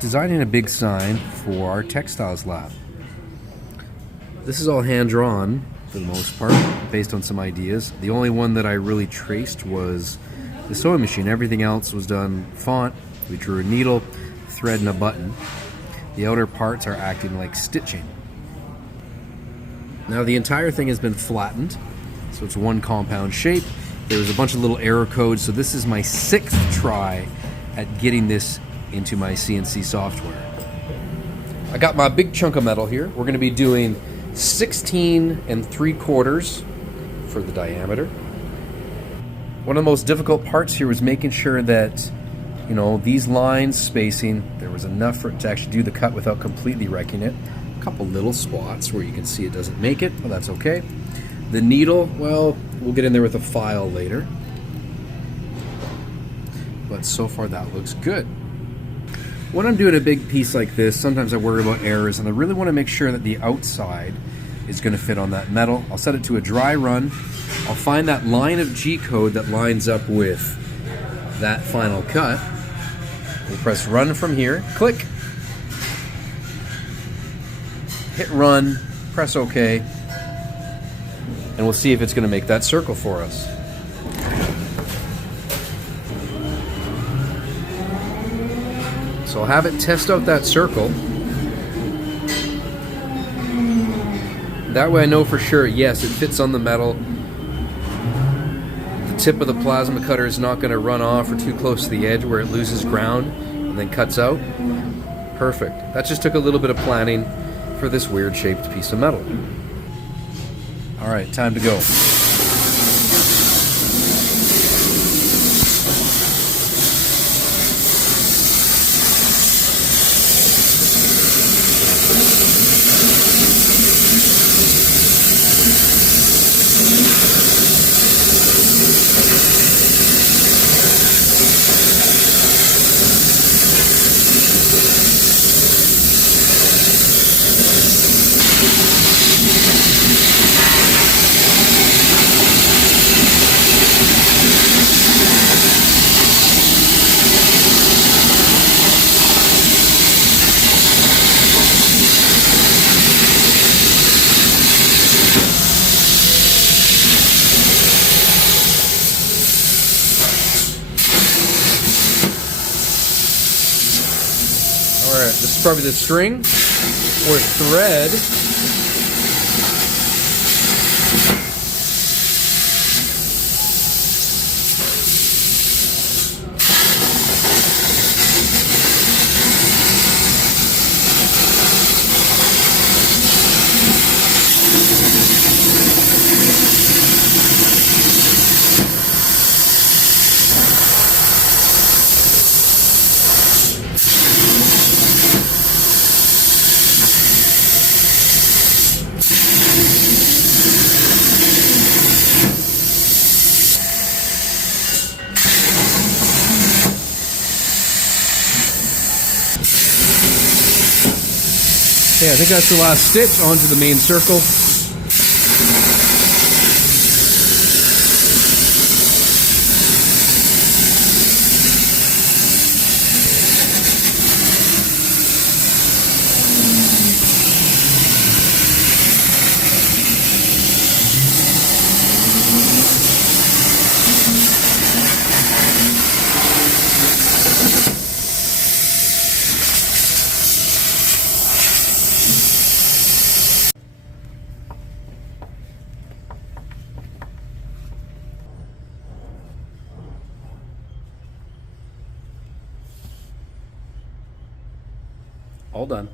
Designing a big sign for our textiles lab. This is all hand-drawn for the most part, based on some ideas. The only one that I really traced was the sewing machine. Everything else was done font. We drew a needle, thread, and a button. The outer parts are acting like stitching. Now the entire thing has been flattened, so it's one compound shape. There's a bunch of little error codes, so this is my 6th try at getting this into my CNC software. I got my big chunk of metal here. We're going to be doing 16 3/4 for the diameter. One of the most difficult parts here was making sure that, you know, these lines spacing, there was enough for it to actually do the cut without completely wrecking it. A couple little spots where you can see it doesn't make it, but that's okay. The needle, well, we'll get in there with a file later. But so far that looks good. When I'm doing a big piece like this, sometimes I worry about errors, and I really want to make sure that the outside is going to fit on that metal. I'll set it to a dry run. I'll find that line of G-code that lines up with that final cut. We'll press run from here, click, hit run, press OK, and we'll see if it's going to make that circle for us. So I'll have it test out that circle. That way I know for sure, yes, it fits on the metal. The tip of the plasma cutter is not going to run off or too close to the edge where it loses ground and then cuts out. Perfect. That just took a little bit of planning for this weird shaped piece of metal. All right, time to go. Alright, this is probably the string or thread. Okay, I think that's the last stitch onto the main circle. All done.